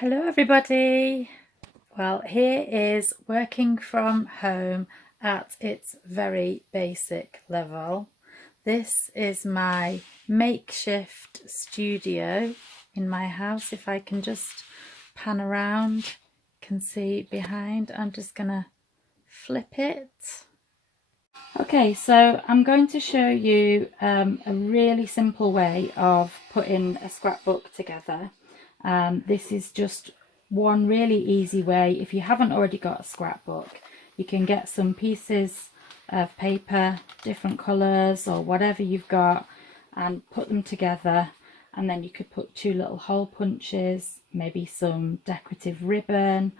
Hello everybody! Well, here is working from home at its very basic level. This is my makeshift studio in my house. If I can just pan around, you can see behind. I'm just gonna flip it. Okay, so I'm going to show you a really simple way of putting a scrapbook together. This is just one really easy way. If you haven't already got a scrapbook, you can get some pieces of paper, different colours or whatever you've got, and put them together, and then you could put two little hole punches, maybe some decorative ribbon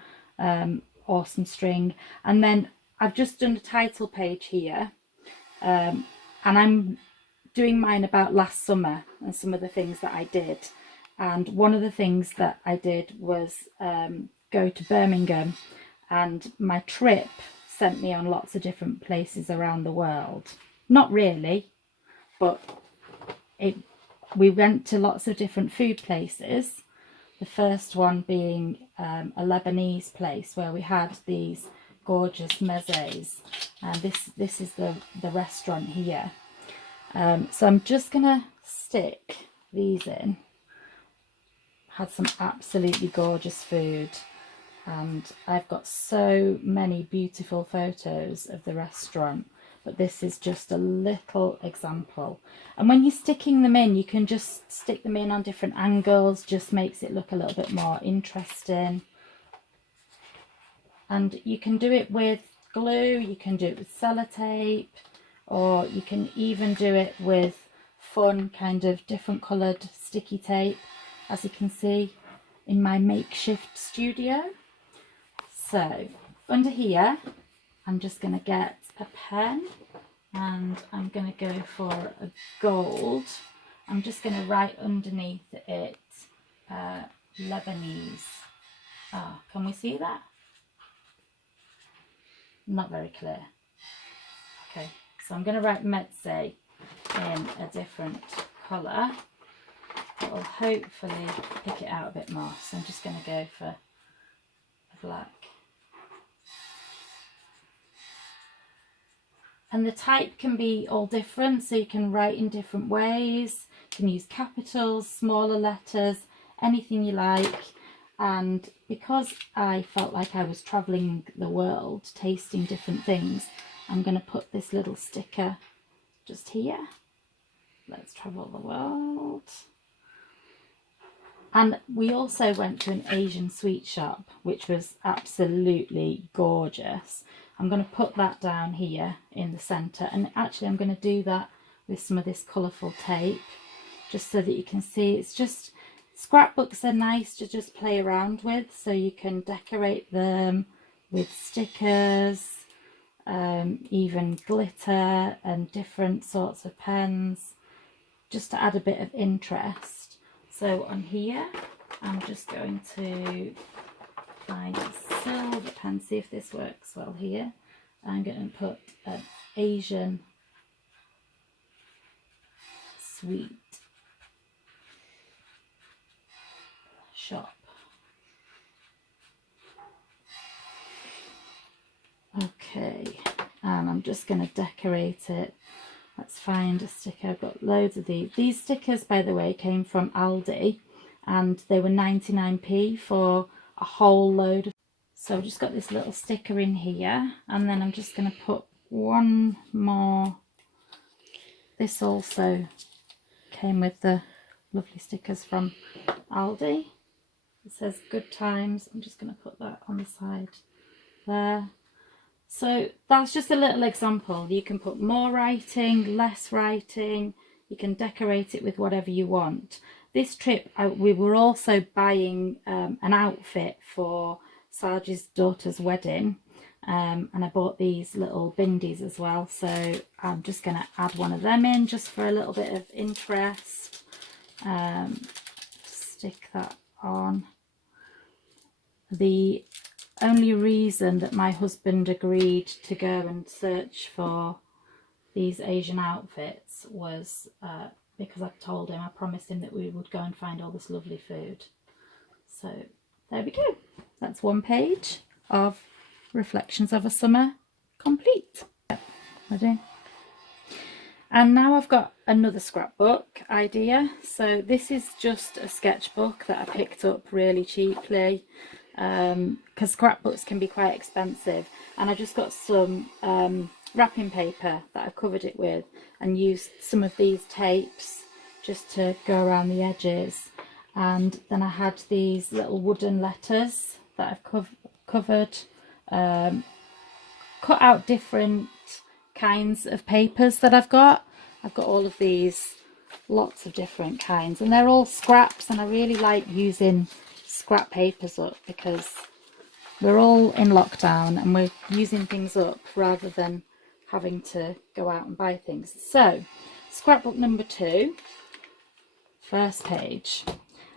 or some string, and then I've just done a title page here, and I'm doing mine about last summer and some of the things that I did. And one of the things that I did was go to Birmingham, and my trip sent me on lots of different places around the world. Not really, but we went to lots of different food places. The first one being a Lebanese place where we had these gorgeous mezes, and this is the restaurant here. So I'm just gonna stick these in. Had some absolutely gorgeous food, and I've got so many beautiful photos of the restaurant, but this is just a little example. And when you're sticking them in, you can just stick them in on different angles, just makes it look a little bit more interesting. And you can do it with glue, you can do it with sellotape, or you can even do it with fun kind of different coloured sticky tape, as you can see in my makeshift studio. So under here, I'm just going to get a pen, and I'm going to go for a gold. I'm just going to write underneath it Lebanese. Can we see that? Not very clear. Okay, so I'm going to write Mezze in a different colour. It will hopefully pick it out a bit more. So I'm just going to go for black. And the type can be all different, so you can write in different ways. You can use capitals, smaller letters, anything you like. And because I felt like I was travelling the world, tasting different things, I'm going to put this little sticker just here. Let's travel the world. And we also went to an Asian sweet shop, which was absolutely gorgeous. I'm going to put that down here in the centre, and actually I'm going to do that with some of this colourful tape, just so that you can see. It's just, scrapbooks are nice to just play around with, so you can decorate them with stickers, even glitter and different sorts of pens, just to add a bit of interest. So on here, I'm just going to find a silver pen, see if this works well here. I'm going to put an Asian sweet shop. Okay, and I'm just going to decorate it. Let's find a sticker. I've got loads of these. These stickers, by the way, came from Aldi, and they were 99p for a whole load. So I've just got this little sticker in here, and then I'm just going to put one more. This also came with the lovely stickers from Aldi. It says good times. I'm just going to put that on the side there. So that's just a little example. You can put more writing, less writing. You can decorate it with whatever you want. This trip, we were also buying an outfit for Sarge's daughter's wedding, and I bought these little bindies as well. So I'm just going to add one of them in just for a little bit of interest. Stick that on. The only reason that my husband agreed to go and search for these Asian outfits was because I told him, I promised him that we would go and find all this lovely food. So there we go. That's one page of Reflections of a Summer complete. Ready? And now I've got another scrapbook idea. So this is just a sketchbook that I picked up really cheaply, because scrapbooks can be quite expensive, and I just got some wrapping paper that I covered it with and used some of these tapes just to go around the edges. And then I had these little wooden letters that I've covered, cut out different kinds of papers that I've got. I've got all of these, lots of different kinds, and they're all scraps, and I really like using scrap papers up because we're all in lockdown and we're using things up rather than having to go out and buy things. So scrapbook number 2, first page,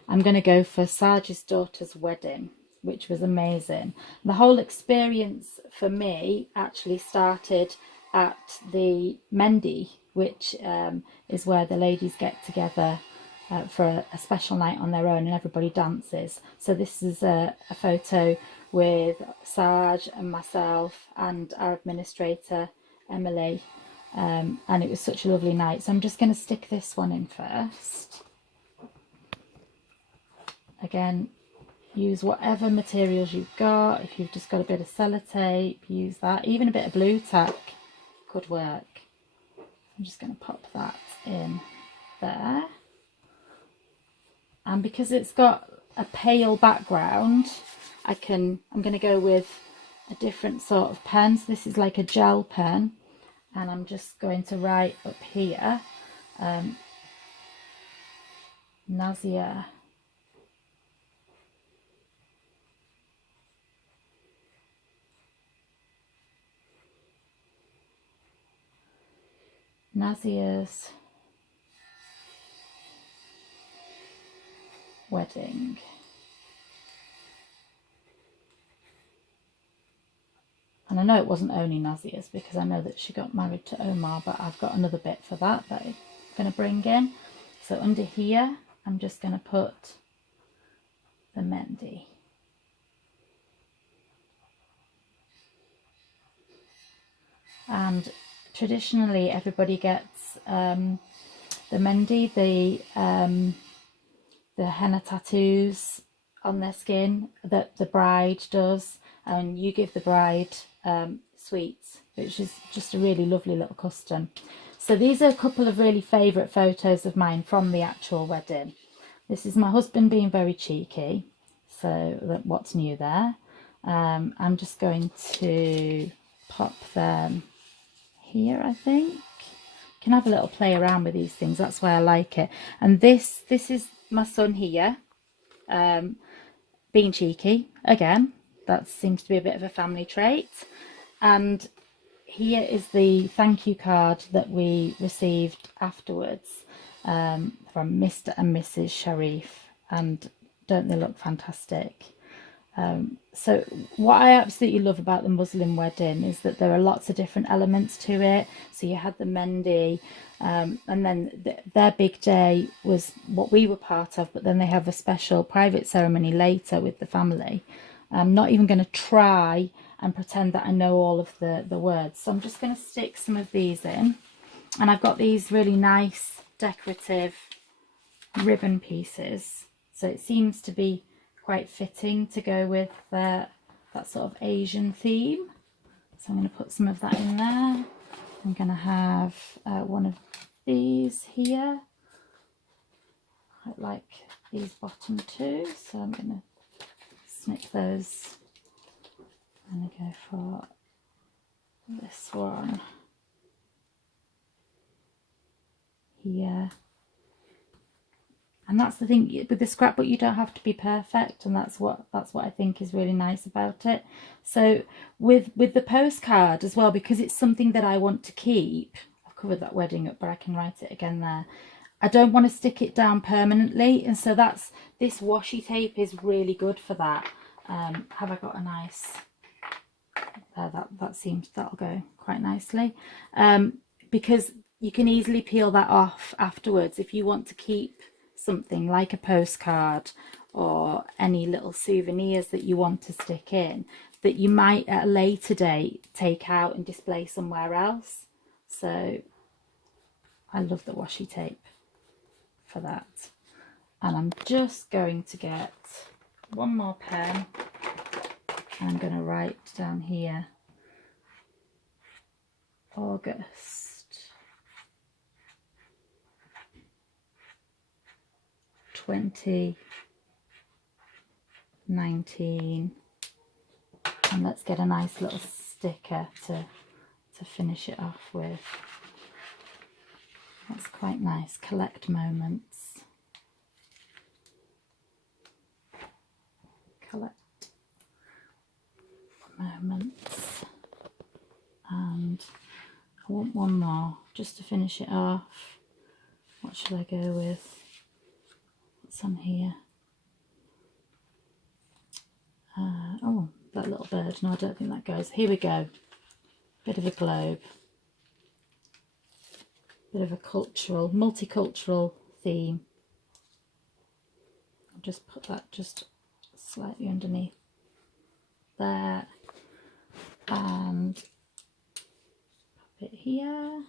I'm going to go for Sarge's daughter's wedding, which was amazing. The whole experience for me actually started at the Mendy, which is where the ladies get together for a special night on their own and everybody dances. So this is a photo with Sarge and myself and our administrator Emily, and it was such a lovely night. So I'm just going to stick this one in first. Again, use whatever materials you've got. If you've just got a bit of sellotape, use that. Even a bit of blue tack could work. I'm just going to pop that in there. And because it's got a pale background, I'm going to go with a different sort of pen. So this is like a gel pen, and I'm just going to write up here, Nazia. Nazia's wedding. And I know it wasn't only Nazia's because I know that she got married to Omar, but I've got another bit for that I'm going to bring in. So under here, I'm just going to put the Mendy. And traditionally everybody gets the Mendy, the henna tattoos on their skin that the bride does, and you give the bride sweets, which is just a really lovely little custom. So these are a couple of really favourite photos of mine from the actual wedding. This is my husband being very cheeky, so what's new there. I'm just going to pop them here, I think. You can have a little play around with these things, that's why I like it. And this is my son here, being cheeky again. That seems to be a bit of a family trait. And here is the thank you card that we received afterwards, from Mr. and Mrs. Sharif, and don't they look fantastic? So what I absolutely love about the Muslim wedding is that there are lots of different elements to it. So you had the Mendy, and then their big day was what we were part of, but then they have a special private ceremony later with the family. I'm not even going to try and pretend that I know all of the words. So I'm just going to stick some of these in. And I've got these really nice decorative ribbon pieces. So it seems to be quite fitting to go with that sort of Asian theme. So I'm going to put some of that in there. I'm going to have one of these here. I like these bottom two, so I'm going to snip those. I'm going to go for this one here. And that's the thing with the scrapbook, you don't have to be perfect, and that's what I think is really nice about it. So with the postcard as well, because it's something that I want to keep. I've covered that wedding up, but I can write it again there. I don't want to stick it down permanently, and so this washi tape is really good for that. Have I got a nice? That'll go quite nicely, because you can easily peel that off afterwards if you want to keep something like a postcard or any little souvenirs that you want to stick in that you might at a later date take out and display somewhere else. So I love the washi tape for that. And I'm just going to get one more pen. I'm going to write down here August 2019, and let's get a nice little sticker to finish it off with. That's quite nice. Collect moments. Collect moments. And I want one more just to finish it off. What should I go with? What's on here? Oh, that little bird. No, I don't think that goes. Here we go. Bit of a globe. Bit of a cultural, multicultural theme. I'll just put that just slightly underneath there. And pop it here.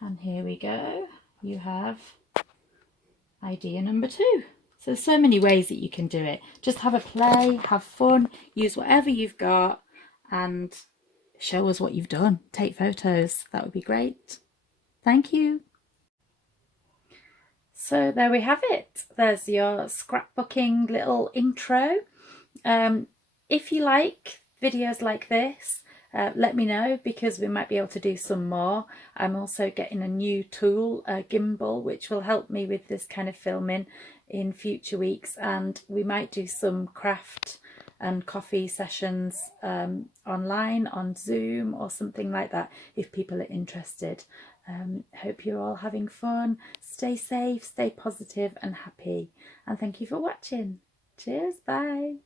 And here we go. You have idea number 2. So there's so many ways that you can do it. Just have a play, have fun, use whatever you've got and show us what you've done. Take photos, that would be great. Thank you. So there we have it. There's your scrapbooking little intro. If you like videos like this, let me know, because we might be able to do some more. I'm also getting a new tool, a gimbal, which will help me with this kind of filming in future weeks, and we might do some craft and coffee sessions online on Zoom or something like that if people are interested. Hope you're all having fun. Stay safe, stay positive and happy, and thank you for watching. Cheers, bye.